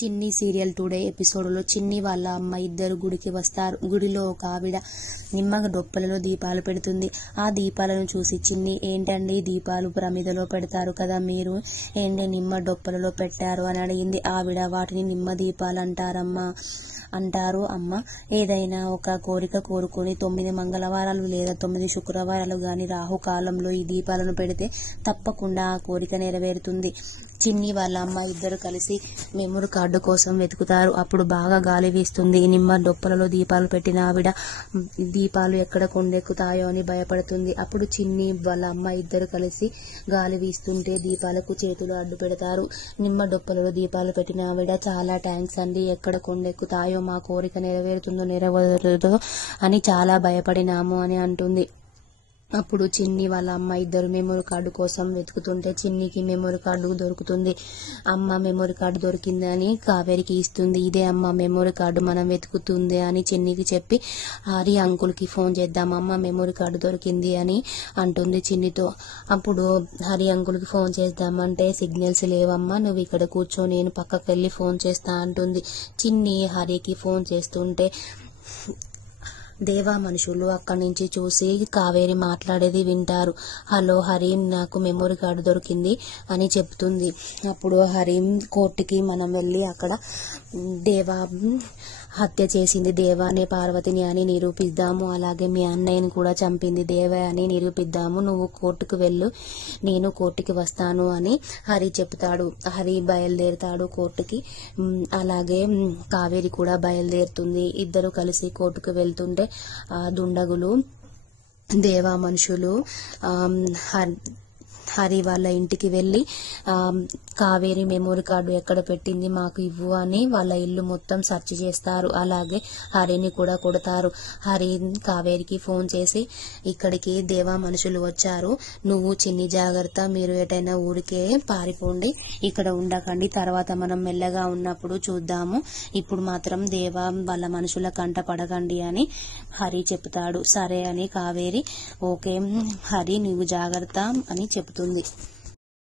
చిన్ని serial today ఎపిసోడ్లో చిన్ని వాళ్ళ అమ్మ ఇద్దరు గుడికి వస్తారు. గుడిలో ఒక ఆవిడ నిమ్మ డొప్పలలో దీపాలు పెడుతుంది. ఆ దీపాలను చూసి చిన్ని, ఏంటండి దీపాలు ప్రమిదలో పెడతారు కదా, మీరు ఏంటి నిమ్మ డొప్పలలో పెట్టారు అని అడిగింది. ఆవిడ, వాటిని నిమ్మ దీపాలు అంటారు అమ్మ. ఏదైనా ఒక కోరిక కోరుకొని 9 మంగళవారాలు లేదా 9 శుక్రవారాలు గాని రాహుకాలంలో ఈ దీపాలను పెడితే తప్పకుండా ఆ కోరిక నెరవేరుతుంది. చిన్ని వాళ్ళ అమ్మ ఇద్దరు కలిసి మెమరీ కార్డు కోసం వెతుకుతారు. అప్పుడు బాగా గాలి వీస్తుంది. నిమ్మ డొప్పలలో దీపాలు పెట్టిన ఆవిడ దీపాలు ఎక్కడ కొండెక్కుతాయో అని భయపడుతుంది. అప్పుడు చిన్ని వాళ్ళ అమ్మ ఇద్దరు కలిసి గాలి వీస్తుంటే దీపాలకు చేతులు అడ్డు పెడతారు. నిమ్మ డొప్పలలో దీపాలు పెట్టిన ఆవిడ, చాలా థ్యాంక్స్ అండి, ఎక్కడ కొండెక్కుతాయో, మా కోరిక నెరవేరుతుందో నెరవేరుతుందో అని చాలా భయపడినాము అని అంటుంది. అప్పుడు చిన్ని వాళ్ళ అమ్మ ఇద్దరు మెమరీ కార్డు కోసం వెతుకుతుంటే చిన్నికి మెమరీ కార్డు దొరుకుతుంది. అమ్మ మెమరీ కార్డు దొరికింది అని కావేరికి ఇస్తుంది. ఇదే అమ్మ మెమరీ కార్డు మనం వెతుకుతుంది అని చిన్నికి చెప్పి, హరి అంకుల్కి ఫోన్ చేద్దాం, అమ్మ మెమరీ కార్డు దొరికింది అని అంటుంది చిన్నితో. అప్పుడు హరి అంకుల్కి ఫోన్ చేద్దామంటే, సిగ్నల్స్ లేవమ్మా, నువ్వు ఇక్కడ కూర్చో, నేను పక్కకి వెళ్ళి ఫోన్ చేస్తా అంటుంది. చిన్ని హరికి ఫోన్ చేస్తుంటే దేవా మనుషులు అక్కడి నుంచి చూసి కావేరి మాట్లాడేది వింటారు. హలో హరి, నాకు మెమరీ కార్డు దొరికింది అని చెప్తుంది. అప్పుడు హరి, కోర్టుకి మనం వెళ్ళి అక్కడ దేవా హత్య చేసింది దేవా అనే పార్వతిని అని నిరూపిద్దాము, అలాగే మీ అన్నయ్యని కూడా చంపింది దేవా అని నిరూపిద్దాము, నువ్వు కోర్టుకు వెళ్ళు, నేను కోర్టుకి వస్తాను అని హరి చెప్తాడు. హరి బయలుదేరుతాడు కోర్టుకి. అలాగే కావేరి కూడా బయలుదేరుతుంది. ఇద్దరు కలిసి కోర్టుకు వెళ్తుంటే దుండగులు దేవా మనుషులు హరి వాళ్ళ ఇంటికి వెళ్ళి కావేరి మెమరీ కార్డు ఎక్కడ పెట్టింది మాకు ఇవ్వు అని వాళ్ళ ఇల్లు మొత్తం సెర్చ్ చేస్తారు. అలాగే హరిని కూడా కొడతారు. హరి కావేరికి ఫోన్ చేసి, ఇక్కడికి దేవా మనుషులు వచ్చారు, నువ్వు చిన్ని జాగ్రత్త, మీరు ఎటైనా ఊరికే పారిపోండి, ఇక్కడ ఉండకండి, తర్వాత మనం మెల్లగా ఉన్నప్పుడు చూద్దాము, ఇప్పుడు మాత్రం దేవా వాళ్ళ మనుషుల కంట పడకండి అని హరి చెప్తాడు. సరే అని కావేరి, ఓకే హరి నువ్వు జాగ్రత్త అని చెప్తుంది.